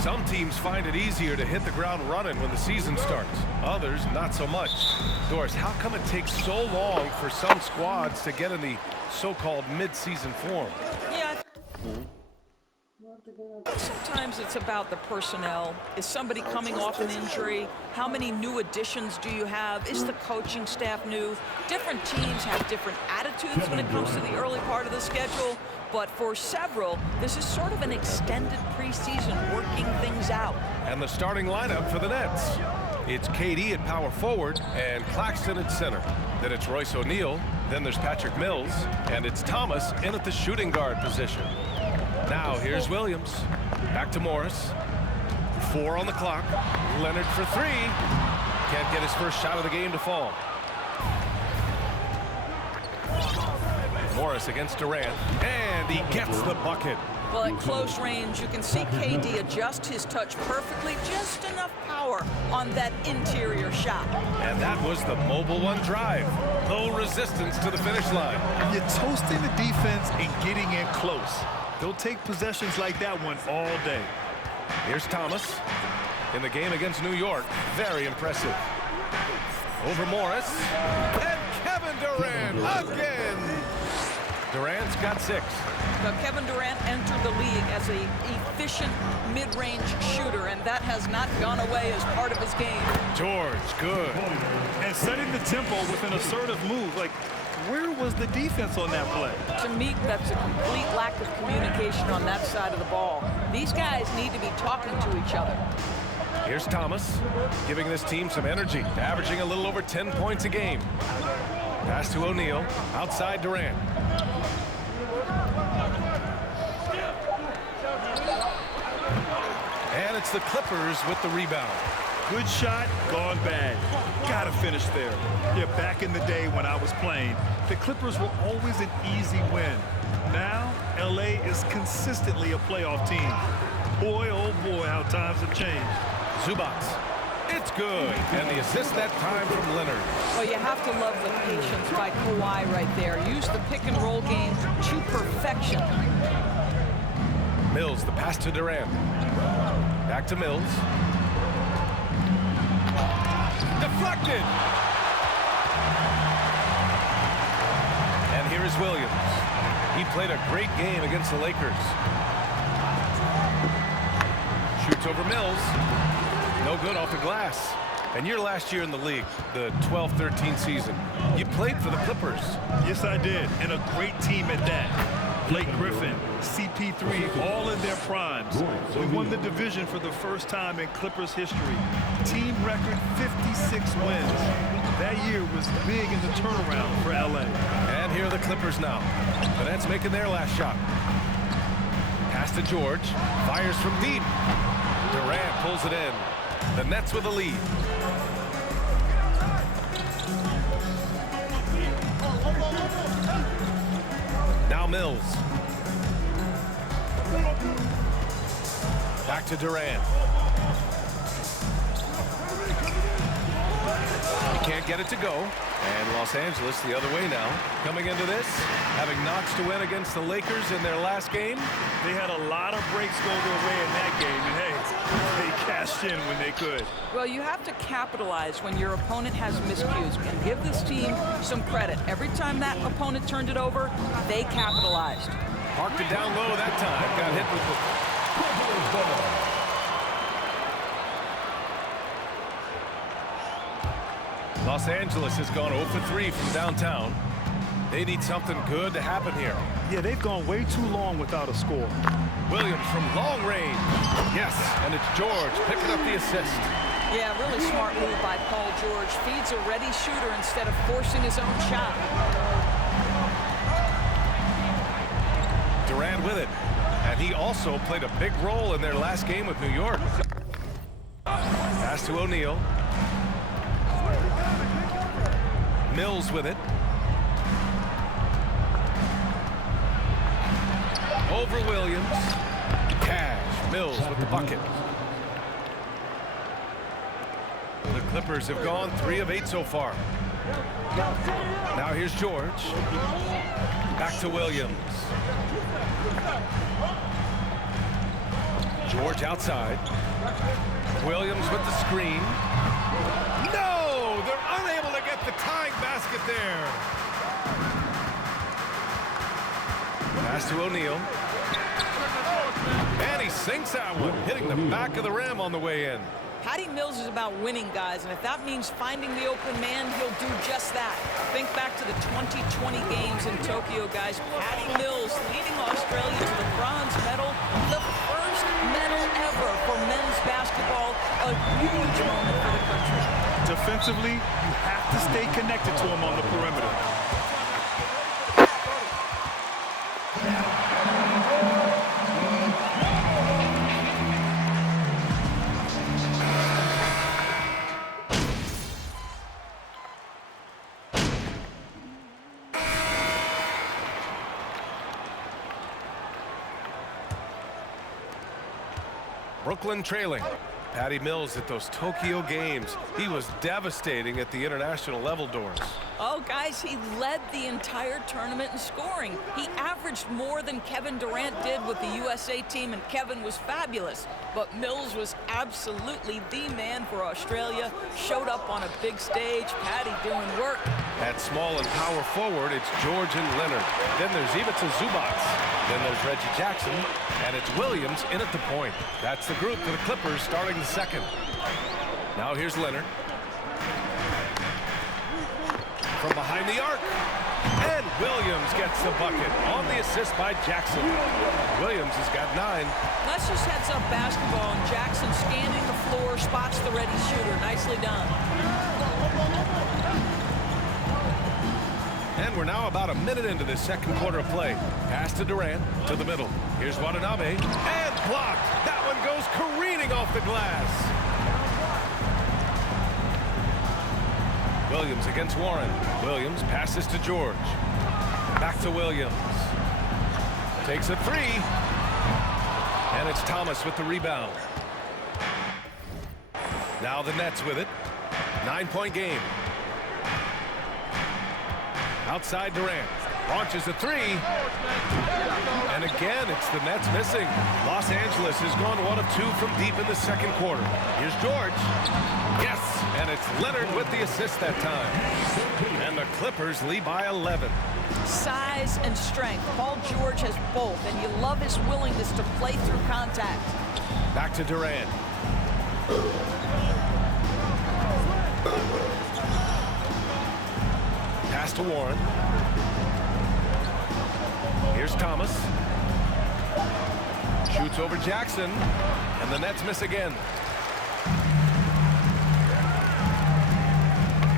Some teams find it easier to hit the ground running when the season starts. Others, not so much. Doris, how come it takes so long for some squads to get in the so-called mid-season form? Yeah. Sometimes it's about the personnel. Is somebody coming off an injury? How many new additions do you have? Is the coaching staff new? Different teams have different attitudes when it comes to the early part of the schedule. But for several, this is sort of an extended preseason, working things out. And the starting lineup for the Nets. It's KD at power forward and Claxton at center. Then it's Royce O'Neal. Then there's Patrick Mills. And it's Thomas in at the shooting guard position. Now here's Williams. Back to Morris. 4 on the clock. Leonard for 3. Can't get his first shot of the game to fall. Morris against Durant, and he gets the bucket. Well, at close range, you can see KD adjust his touch perfectly, just enough power on that interior shot. And that was the Mobile One drive. Low resistance to the finish line. You're toasting the defense and getting in close. They'll take possessions like that one all day. Here's Thomas in the game against New York. Very impressive. Over Morris, and Kevin Durant again. Durant's got 6. Now, Kevin Durant entered the league as an efficient mid-range shooter, and that has not gone away as part of his game. George, good. And setting the tempo with an assertive move. Like, where was the defense on that play? To me, that's a complete lack of communication on that side of the ball. These guys need to be talking to each other. Here's Thomas, giving this team some energy, averaging a little over 10 points a game. Pass to O'Neal, outside Durant. And it's the Clippers with the rebound. Good shot, gone bad. Gotta finish there. Yeah, back in the day when I was playing, the Clippers were always an easy win. Now, LA is consistently a playoff team. Boy, oh boy, how times have changed. Zubac. It's good. And the assist that time from Leonard. Well, you have to love the patience by Kawhi right there. Use the pick-and-roll game to perfection. Mills, the pass to Durant. Back to Mills. Deflected. And here is Williams. He played a great game against the Lakers. Shoots over Mills. No good off the glass. And your last year in the league, the 12-13 season, you played for the Clippers. Yes, I did. And a great team at that. Blake Griffin, CP3, all in their primes. We won the division for the first time in Clippers history. Team record 56 wins. That year was big in the turnaround for LA. And here are the Clippers now. The Nets making their last shot. Pass to George. Fires from deep. Durant pulls it in. The Nets with the lead. Now Mills. Back to Durant. He can't get it to go. And Los Angeles the other way now. Coming into this, having notched to win against the Lakers in their last game. They had a lot of breaks go their way in that game. And hey, they cashed in when they could. Well, you have to capitalize when your opponent has miscues. And give this team some credit. Every time that opponent turned it over, they capitalized. Parked it down low that time. Got hit with the... Los Angeles has gone 0 for 3 from downtown. They need something good to happen here. Yeah, they've gone way too long without a score. Williams from long range. Yes, and it's George picking up the assist. Yeah, really smart move by Paul George. Feeds a ready shooter instead of forcing his own shot. Durant with it. And he also played a big role in their last game with New York. Pass to O'Neal. Mills with it. Over Williams. Cash. Mills with the bucket. The Clippers have gone 3 of 8 so far. Now here's George. Back to Williams. George outside. Williams with the screen. No! They're unable to get the tying basket there. Pass to O'Neal. And he sinks that one, hitting the back of the rim on the way in. Patty Mills is about winning, guys, and if that means finding the open man, he'll do just that. Think back to the 2020 games in Tokyo, guys. Patty Mills leading Australia to the bronze medal, the first medal ever for men's basketball, a huge moment for the country. Defensively, you have to stay connected to him on the perimeter. Brooklyn trailing. Patty Mills at those Tokyo games. He was devastating at the international level, Doris. Oh, guys, he led the entire tournament in scoring. He averaged more than Kevin Durant did with the USA team, and Kevin was fabulous. But Mills was absolutely the man for Australia. Showed up on a big stage. Patty doing work. At small and power forward, it's George and Leonard. Then there's Ivica Zubac. Then there's Reggie Jackson. And it's Williams in at the point. That's the group for the Clippers starting the second. Now here's Leonard. From behind the arc. And Williams gets the bucket on the assist by Jackson. Williams has got 9. That's just heads-up basketball, and Jackson scanning the floor, spots the ready shooter. Nicely done. And we're now about a minute into this second quarter of play. Pass to Durant, to the middle. Here's Watanabe, and blocked. That one goes careening off the glass. Williams against Warren. Williams passes to George. Back to Williams. Takes a 3. And it's Thomas with the rebound. Now the Nets with it. 9-point game. Outside Durant. Launches a 3. And again, it's the Nets missing. Los Angeles has gone 1 of 2 from deep in the second quarter. Here's George. Yes, and it's Leonard with the assist that time. And the Clippers lead by 11. Size and strength. Paul George has both, and you love his willingness to play through contact. Back to Durant. Pass to Warren. Here's Thomas. Shoots over Jackson. And the Nets miss again.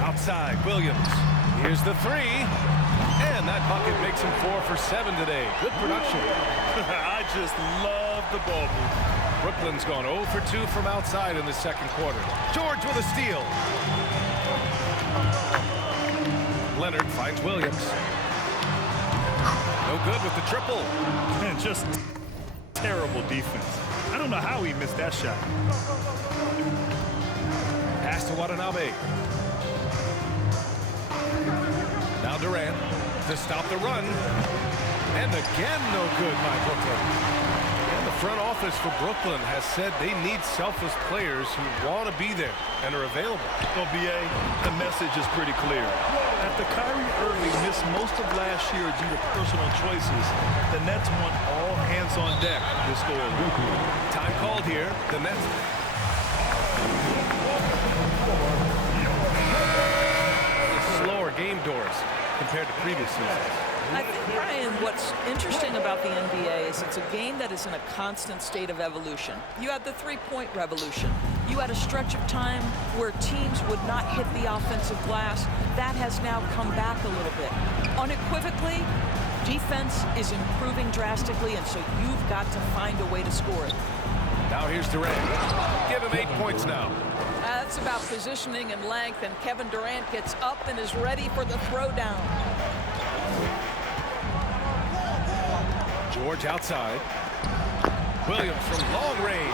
Outside, Williams. Here's the 3. And that bucket makes him 4 for 7 today. Good production. I just love the ball movement. Brooklyn's gone 0 for 2 from outside in the second quarter. George with a steal. Leonard finds Williams. No good with the triple. And just terrible defense. I don't know how he missed that shot. Pass to Watanabe. Now Durant to stop the run. And again, no good by Brooklyn. And the front office for Brooklyn has said they need selfless players who want to be there and are available. Well, BA, the message is pretty clear. After Kyrie Irving missed most of last year due to personal choices, the Nets want all hands on deck to score. Time called here. The Nets. Slower game, Doris, compared to previous seasons. I think, Brian, what's interesting about the NBA is it's a game that is in a constant state of evolution. You had the three-point revolution. You had a stretch of time where teams would not hit the offensive glass. That has now come back a little bit. Unequivocally, defense is improving drastically, and so you've got to find a way to score it. Now here's Durant. Give him 8 points now. That's about positioning and length, and Kevin Durant gets up and is ready for the throwdown. George outside. Williams from long range.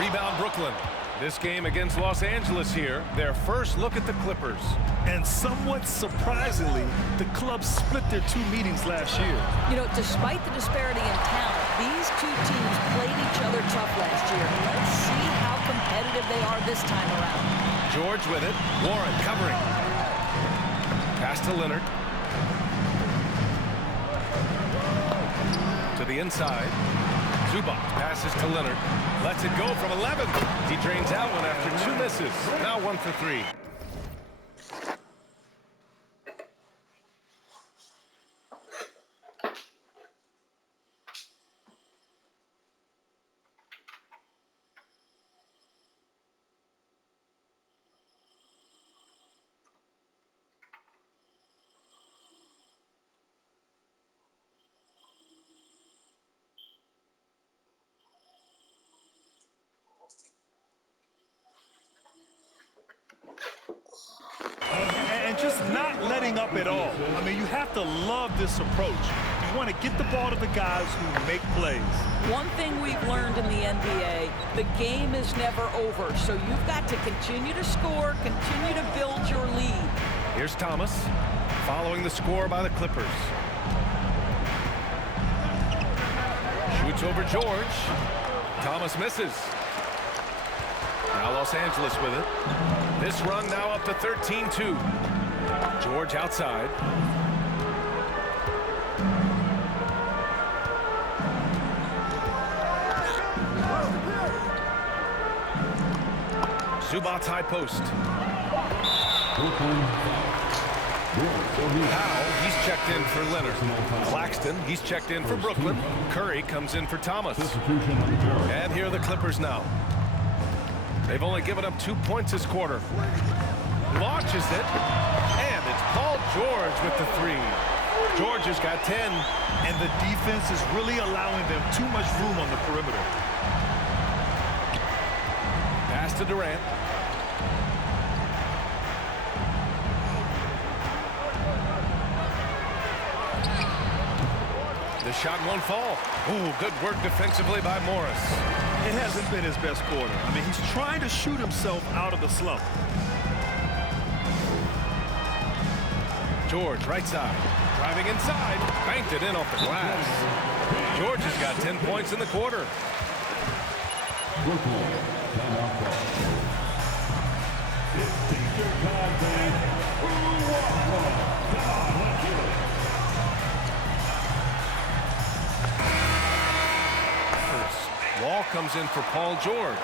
Rebound Brooklyn. This game against Los Angeles here, their first look at the Clippers. And somewhat surprisingly, the club split their 2 meetings last year. You know, despite the disparity in talent, these These two teams played each other tough last year. Let's see how competitive they are this time around. George with it. Warren covering. Pass to Leonard. To the inside. Zubac passes to Leonard. Lets it go from 11. He drains that one after 2 misses. Now 1 for 3. And just not letting up at all. I mean, you have to love this approach. You want to get the ball to the guys who make plays. One thing we've learned in the NBA, the game is never over. So you've got to continue to score, continue to build your lead. Here's Thomas, following the score by the Clippers. Shoots over George. Thomas misses. Now Los Angeles with it. This run now up to 13-2. George outside. Zubac's high post. Powell, he's checked in for Leonard. Claxton, he's checked in for Brooklyn. Curry comes in for Thomas. And here are the Clippers now. They've only given up 2 points this quarter. Launches it. And it's Paul George with the 3. George has got 10. And the defense is really allowing them too much room on the perimeter. Pass to Durant. The shot won't fall. Ooh, good work defensively by Morris. It hasn't been his best quarter. I mean, he's trying to shoot himself out of the slump. George, right side. Driving inside. Banked it in off the glass. George has got 10 points in the quarter. Wall comes in for Paul George.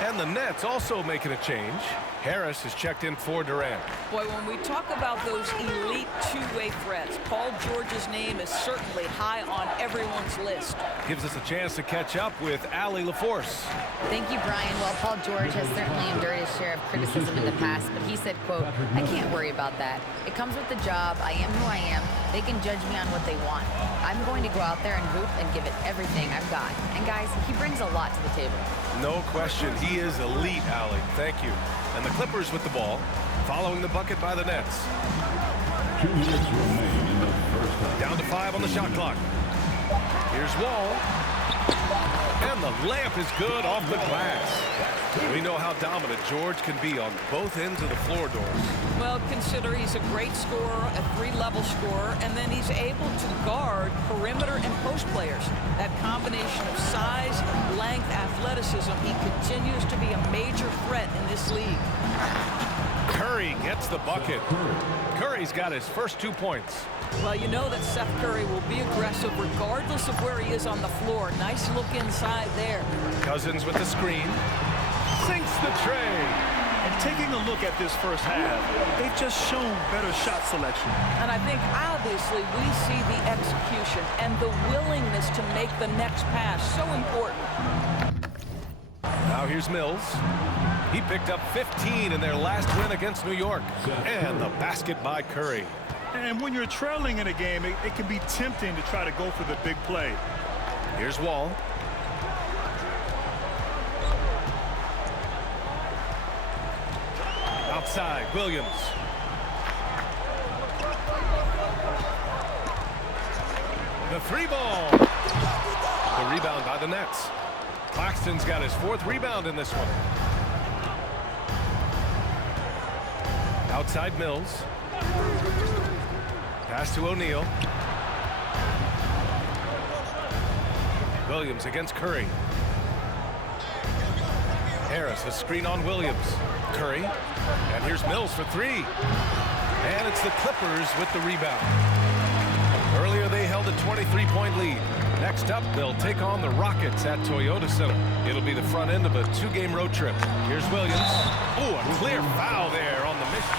And the Nets also making a change. Harris has checked in for Durant. Boy, when we talk about those elite two-way threats, Paul George's name is certainly high on everyone's list. Gives us a chance to catch up with Allie LaForce. Thank you, Brian. Well, Paul George has certainly endured his share of criticism in the past, but he said, quote, "I can't worry about that. It comes with the job. I am who I am. They can judge me on what they want. I'm going to go out there and hoop and give it everything I've got." And guys, he brings a lot to the table. No question. He is elite, Allie. Thank you. And the Clippers with the ball, following the bucket by the Nets. 2 minutes remain in the first half. Down to 5 on the shot clock. Here's Wall. And the layup is good off the glass. We know how dominant George can be on both ends of the floor doors. Well, consider he's a great scorer, a three-level scorer, and then he's able to guard perimeter and post players. That combination of size, length, athleticism, he continues to be a major threat in this league. Curry gets the bucket. Curry's got his first 2 points. Well, you know that Seth Curry will be aggressive regardless of where he is on the floor. Nice look inside there. Cousins with the screen. Sinks the tray. And taking a look at this first half, they've just shown better shot selection. And I think obviously we see the execution and the willingness to make the next pass so important. Now here's Mills. He picked up 15 in their last win against New York. And the basket by Curry. And when you're trailing in a game, it can be tempting to try to go for the big play. Here's Wall. Outside, Williams. The 3 ball. The rebound by the Nets. Claxton's got his 4th rebound in this one. Outside Mills. Pass to O'Neal. Williams against Curry. Harris, a screen on Williams. Curry, and here's Mills for three. And it's the Clippers with the rebound. Earlier they held a 23-point lead. Next up, they'll take on the Rockets at Toyota Center. It'll be the front end of a two-game road trip. Here's Williams. Oh, a clear foul there on the mission.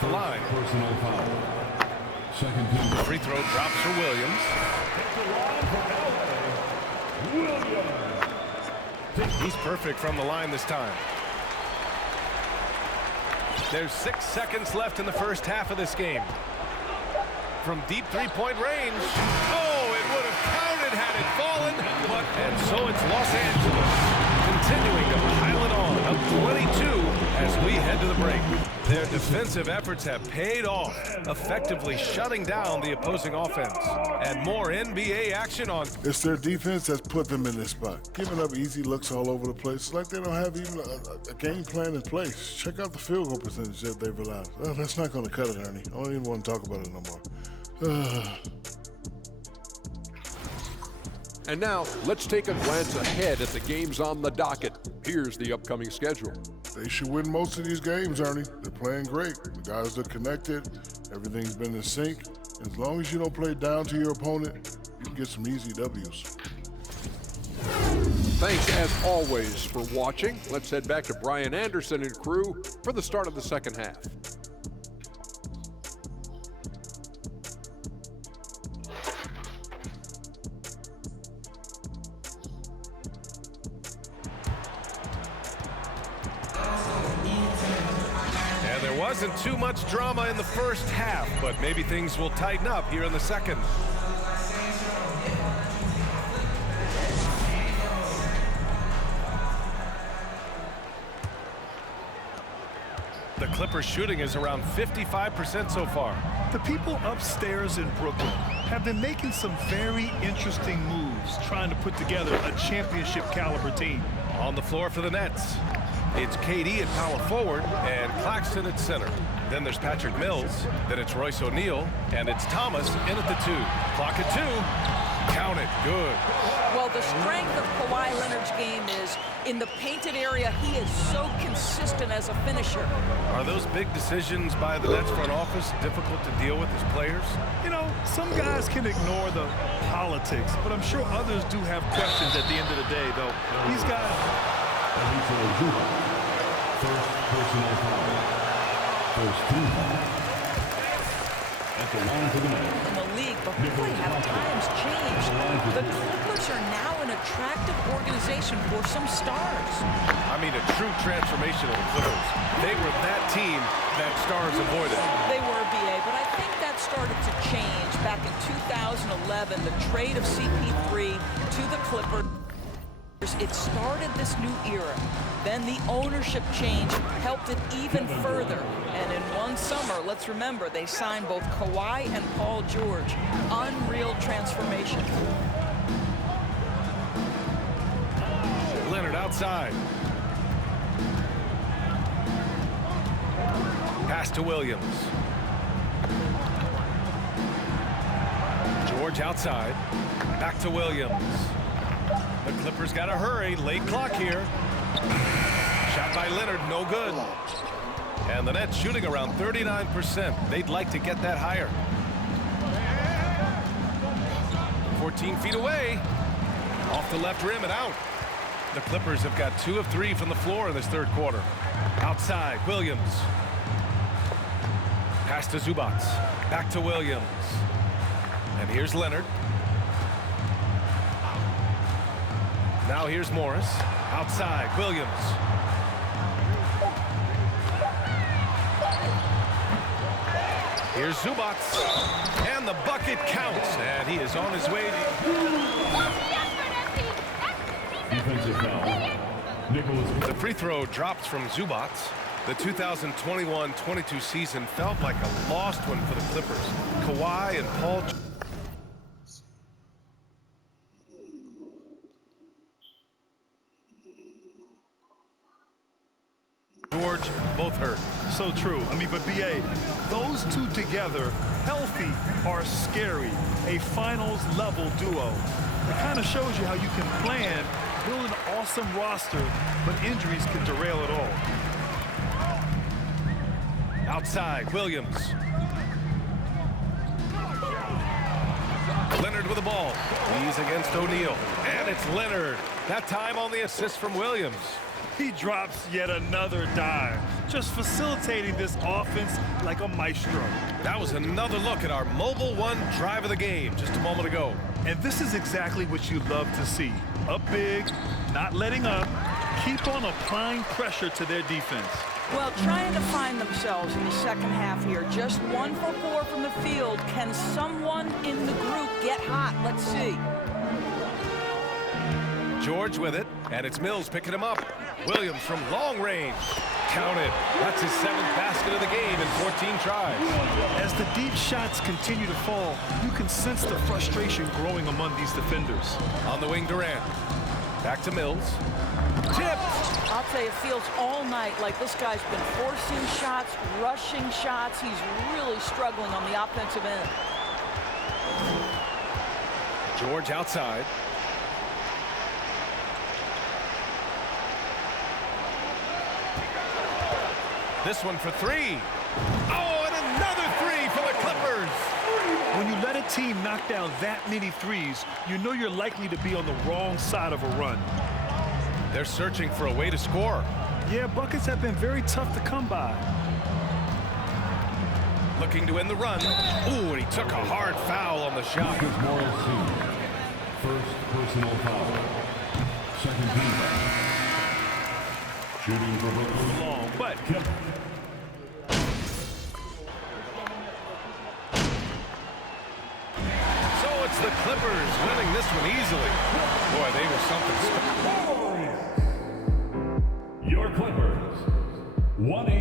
The line. Personal foul. Second team. Free throw drops for Williams. He's perfect from the line this time. There's 6 seconds left in the first half of this game. From deep three-point range. Oh, it would have counted had it fallen. And so it's Los Angeles continuing to pile it on, up 22 as we head to the break. Their defensive efforts have paid off, effectively shutting down the opposing offense. And more NBA action on. It's their defense that's put them in this spot. Giving up easy looks all over the place. It's like they don't have even a game plan in place. Check out the field goal percentage that they've allowed. Well, that's not going to cut it, Ernie. I don't even want to talk about it no more. And now, let's take a glance ahead at the games on the docket. Here's the upcoming schedule. They should win most of these games, Ernie. They're playing great. The guys are connected. Everything's been in sync. As long as you don't play down to your opponent, you can get some easy W's. Thanks, as always, for watching. Let's head back to Brian Anderson and crew for the start of the second half. Wasn't too much drama in the first half, but maybe things will tighten up here in the second. The Clippers shooting is around 55% so far. The people upstairs in Brooklyn have been making some very interesting moves, trying to put together a championship caliber team. On the floor for the Nets, it's KD at power forward and Claxton at center. Then there's Patrick Mills, then it's Royce O'Neal, and it's Thomas in at the 2. Clock at 2. Count it. Good. Well, the strength of Kawhi Leonard's game is in the painted area. He is so consistent as a finisher. Are those big decisions by the Nets front office difficult to deal with as players? You know, some guys can ignore the politics, but I'm sure others do have questions at the end of the day, though. These guys... First personal foul. First team foul. At the line for the Nets. In the league, but boy, have times changed. The Clippers are now an attractive organization for some stars. I mean, a true transformation of the Clippers. They were that team that stars avoided. They were, BA, but I think that started to change back in 2011, the trade of CP3 to the Clippers. It started this new era. Then the ownership change helped it even further. And in one summer, let's remember, they signed both Kawhi and Paul George. Unreal transformation. Leonard outside. Pass to Williams. George outside. Back to Williams. The Clippers got to hurry. Late clock here. Shot by Leonard, no good. And the Nets shooting around 39%. They'd like to get that higher. 14 feet away. Off the left rim and out. The Clippers have got 2 of 3 from the floor in this third quarter. Outside, Williams. Pass to Zubats. Back to Williams. And here's Leonard. Now here's Morris. Outside, Williams. Here's Zubats. And the bucket counts. And he is on his way. Defensive foul. Nicholas. The free throw drops from Zubats. The 2021-22 season felt like a lost one for the Clippers. Kawhi and Paul George George, both hurt. So true. I mean, but B.A., those two together, healthy, are scary. A finals-level duo. It kind of shows you how you can plan, build an awesome roster, but injuries can derail it all. Outside, Williams. Leonard with the ball. He's against O'Neal. And it's Leonard. That time on the assist from Williams. He drops yet another dime, just facilitating this offense like a maestro. That was another look at our Mobile One drive of the game just a moment ago. And this is exactly what you love to see. Up big, not letting up, keep on applying pressure to their defense. Well, trying to find themselves in the second half here. Just 1 for 4 from the field. Can someone in the group get hot? Let's see. George with it, and it's Mills picking him up. Williams from long range. Counted. That's his 7th basket of the game in 14 tries. As the deep shots continue to fall, you can sense the frustration growing among these defenders. On the wing, Durant. Back to Mills. Tipped. I'll tell you, it feels all night like this guy's been forcing shots, rushing shots. He's really struggling on the offensive end. George outside. This one for 3. Oh, and another 3 for the Clippers. When you let a team knock down that many threes, you know you're likely to be on the wrong side of a run. They're searching for a way to score. Yeah, buckets have been very tough to come by. Looking to end the run. Ooh, and he took a hard foul on the shot. Marcus Morris Sr. First personal foul. Second team foul. Shooting for Brooklyn. Long, but So it's the Clippers winning this one easily. Boy, they were something special. Your Clippers, 1-8.